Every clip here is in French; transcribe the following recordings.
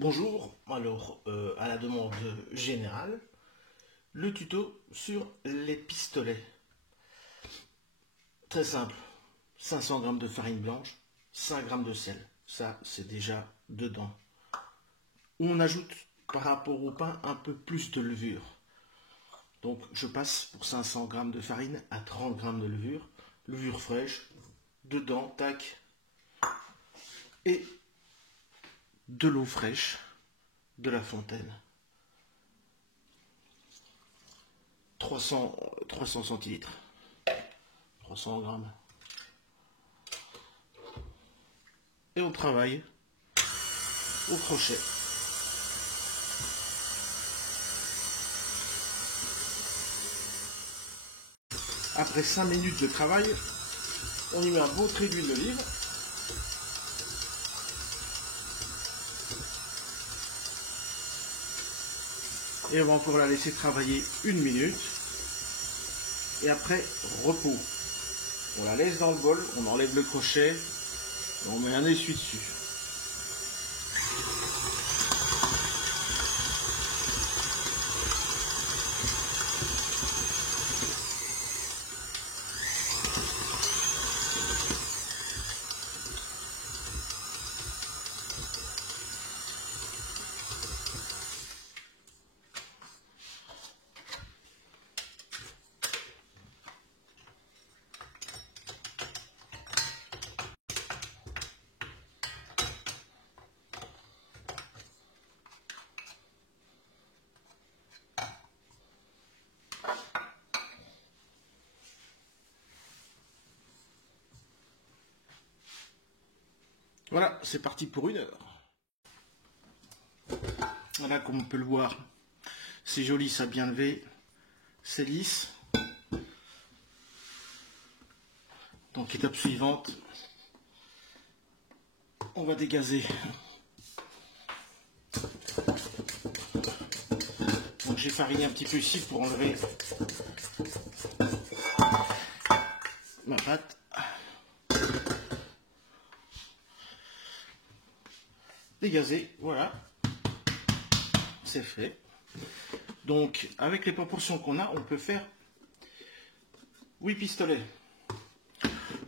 Bonjour, alors à la demande générale, le tuto sur les pistolets. Très simple, 500 g de farine blanche, 5 g de sel, ça c'est déjà dedans. On ajoute par rapport au pain un peu plus de levure. Donc je passe pour 500 g de farine à 30 g de levure, levure fraîche, dedans, tac, et de l'eau fraîche de la fontaine. 300 centilitres, 300 grammes. Et on travaille au crochet. Après 5 minutes de travail, on y met un beau trait d'huile d'olive. Et on va encore la laisser travailler 1 minute. Et après, repos. On la laisse dans le bol, on enlève le crochet, et on met un essuie dessus. Voilà, c'est parti pour 1 heure. Voilà, comme on peut le voir, c'est joli, ça a bien levé, c'est lisse. Donc étape suivante, on va dégazer. Donc j'ai fariné un petit peu ici pour enlever ma pâte. Dégazer, voilà, c'est fait. Donc avec les proportions qu'on a, on peut faire 8 pistolets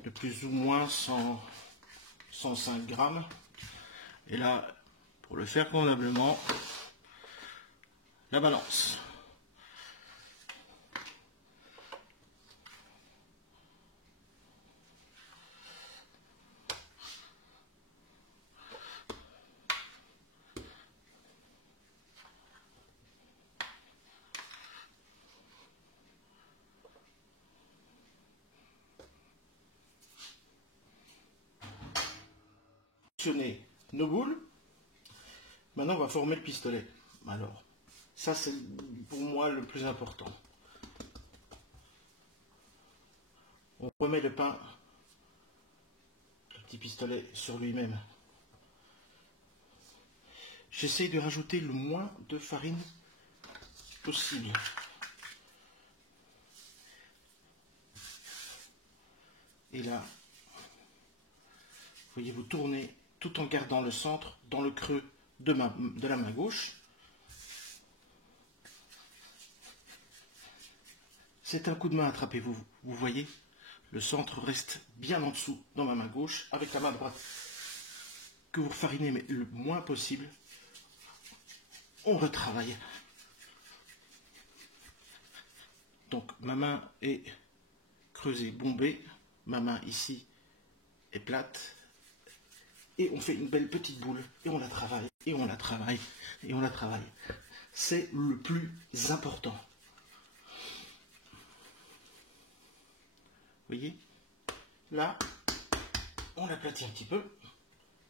de plus ou moins 105 grammes. Et là, pour le faire convenablement, la balance. Nos boules. Maintenant, on va former le pistolet. Alors, ça, c'est pour moi le plus important. On remet le pain, le petit pistolet, sur lui-même. J'essaye de rajouter le moins de farine possible. Et là, voyez, vous tournez tout en gardant le centre dans le creux de la main gauche. C'est un coup de main attrapé, vous voyez, le centre reste bien en dessous dans ma main gauche, avec la main droite que vous farinez mais le moins possible. On retravaille. Donc ma main est creusée, bombée, ma main ici est plate, et on fait une belle petite boule, et on la travaille, et on la travaille, et on la travaille. C'est le plus important. Vous voyez, là, on l'aplatit un petit peu,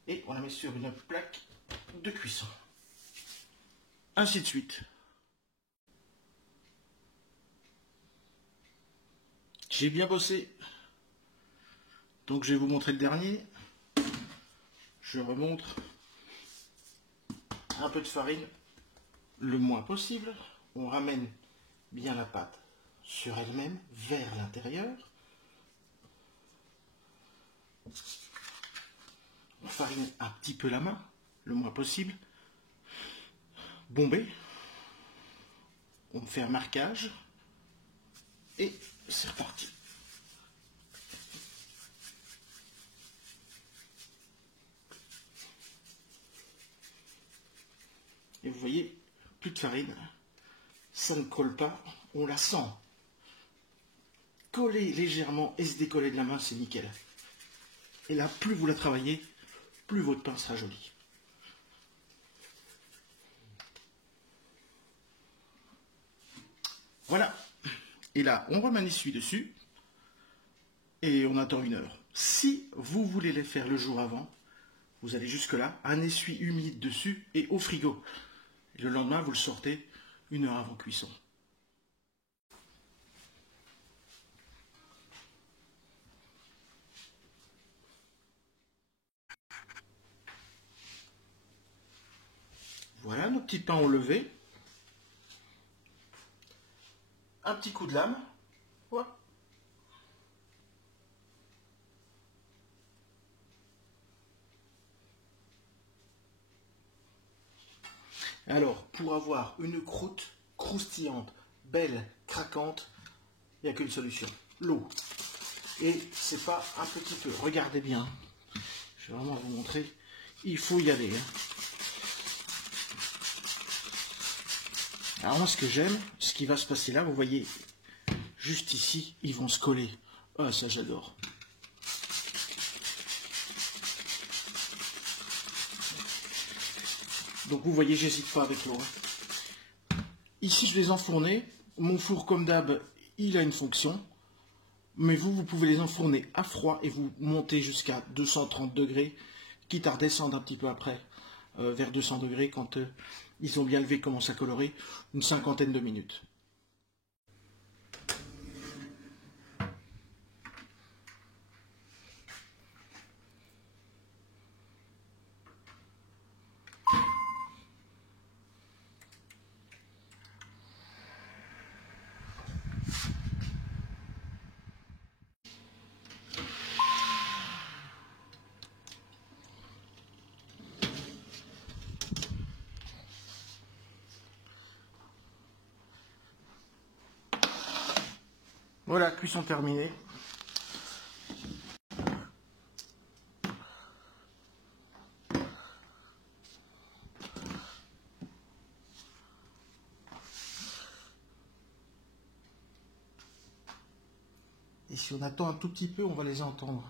et on la met sur une plaque de cuisson. Ainsi de suite. J'ai bien bossé. Donc je vais vous montrer le dernier. Je remonte un peu de farine, le moins possible. On ramène bien la pâte sur elle-même, vers l'intérieur. On farine un petit peu la main, le moins possible. bomber. On fait un marquage. Et c'est reparti. Et vous voyez, plus de farine. Ça ne colle pas. On la sent coller légèrement et se décoller de la main, c'est nickel. Et là, plus vous la travaillez, plus votre pain sera joli. Voilà. Et là, on remet un essuie dessus. Et on attend 1 heure. Si vous voulez les faire le jour avant, vous allez jusque là, un essuie humide dessus et au frigo. Et le lendemain, vous le sortez 1 heure avant cuisson. Voilà, nos petits pains au levé. Un petit coup de lame. Voilà. Alors, pour avoir une croûte croustillante, belle, craquante, il n'y a qu'une solution, l'eau. Et c'est pas un petit peu. Regardez bien. Je vais vraiment vous montrer. Il faut y aller. Alors moi, ce que j'aime, ce qui va se passer là, vous voyez, juste ici, ils vont se coller. Ah, ça j'adore. Donc vous voyez, j'hésite pas avec l'eau. Ici, je les enfourner. Mon four, comme d'hab, il a une fonction. Mais vous pouvez les enfourner à froid et vous montez jusqu'à 230 degrés, quitte à redescendre un petit peu après, vers 200 degrés, quand ils ont bien levé, commencent à colorer, une 50aine de minutes. Voilà, cuisson terminée. Et si on attend un tout petit peu, on va les entendre.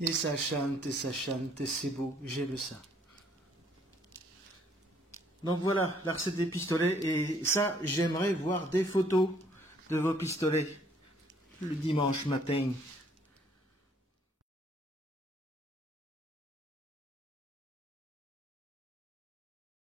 Et ça chante, et c'est beau, j'aime ça. Donc voilà, la recette des pistolets, et ça, j'aimerais voir des photos de vos pistolets le dimanche matin.